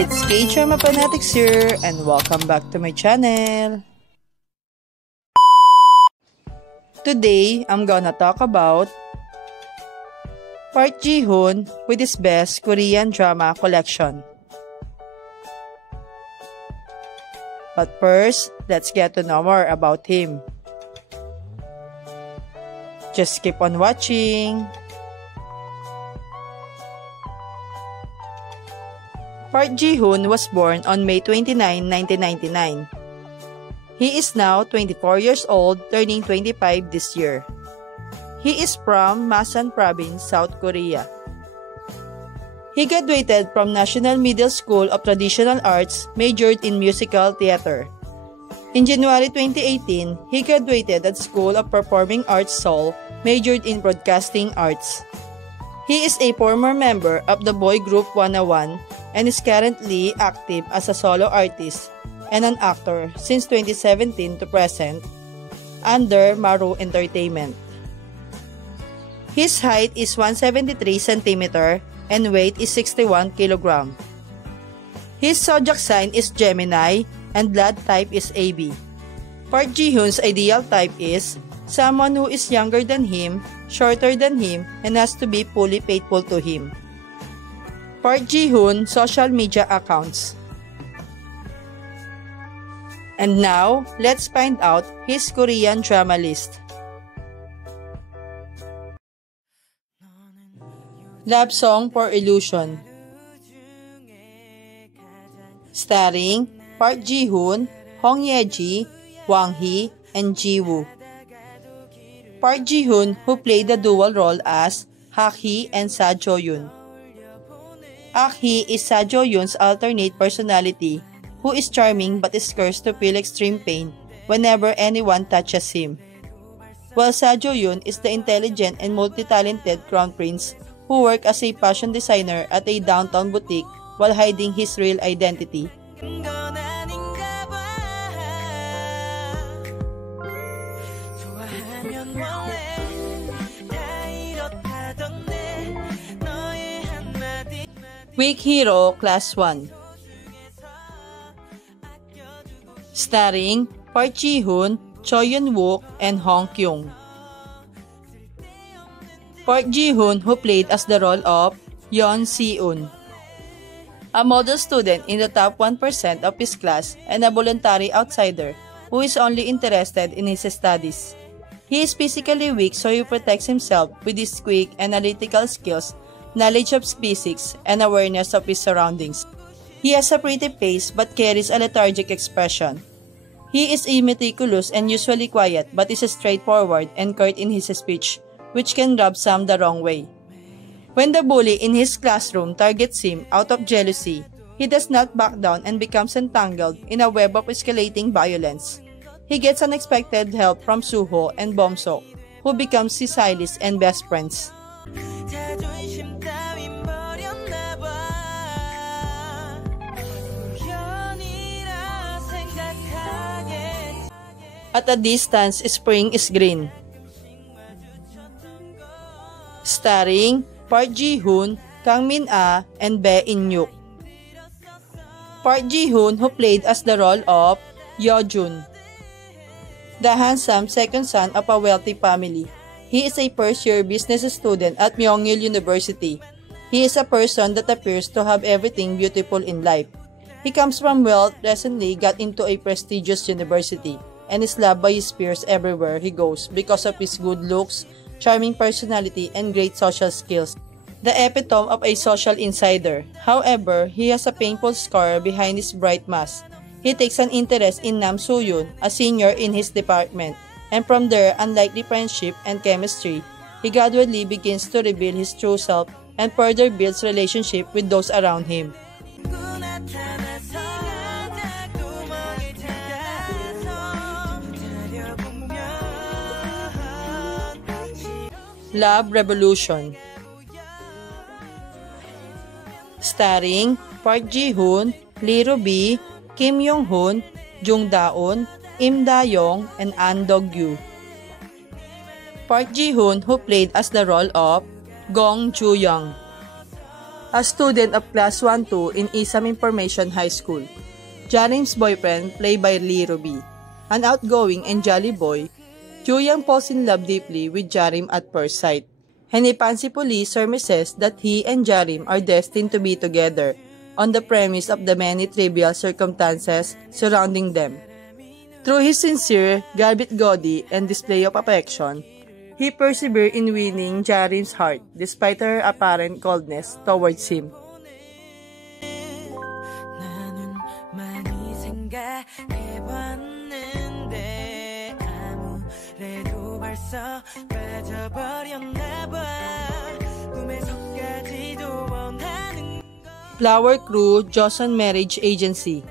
It's K-Drama Fanatics here and welcome back to my channel. Today, I'm gonna talk about Park Ji-hoon with his best Korean drama collection. But first, let's get to know more about him. Just keep on watching. Park Ji-hoon was born on May 29, 1999. He is now 24 years old, turning 25 this year. He is from Masan Province, South Korea. He graduated from National Middle School of Traditional Arts, majored in musical theater. In January 2018, he graduated at School of Performing Arts Seoul, majored in Broadcasting Arts. He is a former member of the boy group 101 and is currently active as a solo artist and an actor since 2017 to present under Maru Entertainment. His height is 173 cm and weight is 61 kg. His zodiac sign is Gemini and blood type is AB. Park Ji-hoon's ideal type is someone who is younger than him, shorter than him, and has to be fully faithful to him. Park Ji-hoon social media accounts. And now, let's find out his Korean drama list. Love Song for Illusion. Starring Park Ji-hoon, Hong Ye-ji, Wang Hee, and Ji-woo. Park Ji-hoon, who played the dual role as Hak-hee and Sa Jo-yoon. Hak-hee is Sa Jo-yoon's alternate personality, who is charming but is cursed to feel extreme pain whenever anyone touches him. While Sa Jo-yoon is the intelligent and multi-talented crown prince who works as a fashion designer at a downtown boutique while hiding his real identity. Weak Hero Class 1. Starring Park Ji-hoon, Choi Yun-wook, and Hong Kyung. Park Ji-hoon, who played as the role of Yeon Si-eun, a model student in the top 1% of his class and a voluntary outsider who is only interested in his studies. He is physically weak, so he protects himself with his quick analytical skills, knowledge of physics, and awareness of his surroundings. He has a pretty face but carries a lethargic expression. He is meticulous and usually quiet but is straightforward and curt in his speech, which can rub some the wrong way. When the bully in his classroom targets him out of jealousy, he does not back down and becomes entangled in a web of escalating violence. He gets unexpected help from Suho and Bong-seok, who becomes his stylist and best friends. At a distance, spring is green. Starring Park Ji-hoon, Kang Min-ah, and Bae In-hyuk. Park Ji-hoon, who played as the role of Yeo-jun, the handsome second son of a wealthy family. He is a first-year business student at Myeong-il University. He is a person that appears to have everything beautiful in life. He comes from wealth, recently got into a prestigious university, and is loved by his peers everywhere he goes because of his good looks, charming personality, and great social skills. The epitome of a social insider. However, he has a painful scar behind his bright mask. He takes an interest in Nam Soo-yoon, a senior in his department, and from their unlikely friendship and chemistry, he gradually begins to reveal his true self and further builds relationship with those around him. Love Revolution. Starring Park Ji-hoon, Lee Ro-bi, Kim Yong-hoon, Jung Da-eun, Im Da-young, and An Dog-yu. Park Ji-hoon, who played as the role of Gong Joo-young. a student of Class 1-2 in Isam Information High School. Jarim's boyfriend, played by Lee Ruby, an outgoing and jolly boy, Juyang falls in love deeply with Jarim at first sight. Henipansi Police surmises that he and Jarim are destined to be together on the premise of the many trivial circumstances surrounding them. Through his sincere, garbit gaudy, and display of affection, he persevered in winning Jarim's heart despite her apparent coldness towards him. Flower Crew Joseon Marriage Agency.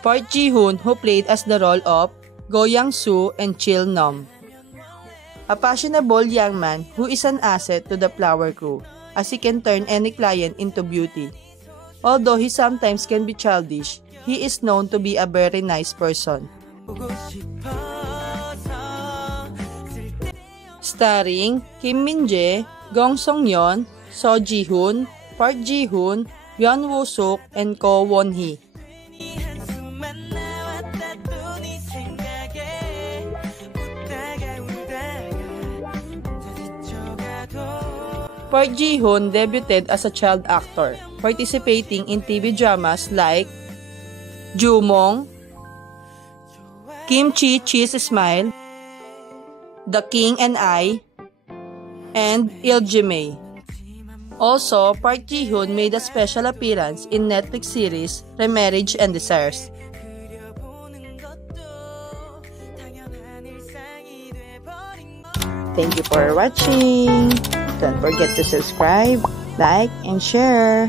Park Ji-hoon, who played as the role of Go Yang-soo and Chil Nom, a fashionable young man who is an asset to the Flower Crew, as he can turn any client into beauty. Although he sometimes can be childish, he is known to be a very nice person. Starring Kim Min-jae, Gong Song-yeon, So Ji-hoon, Park Ji-hoon, Yeon Woo-suk, and Ko Won-hee. Park Ji-hoon debuted as a child actor, participating in TV dramas like Jumong, Kim Chi Chi's Smile, The King and I, and Iljime. Also, Park Ji-hoon made a special appearance in Netflix series Remarriage and Desires. Thank you for watching. Don't forget to subscribe, like, and share.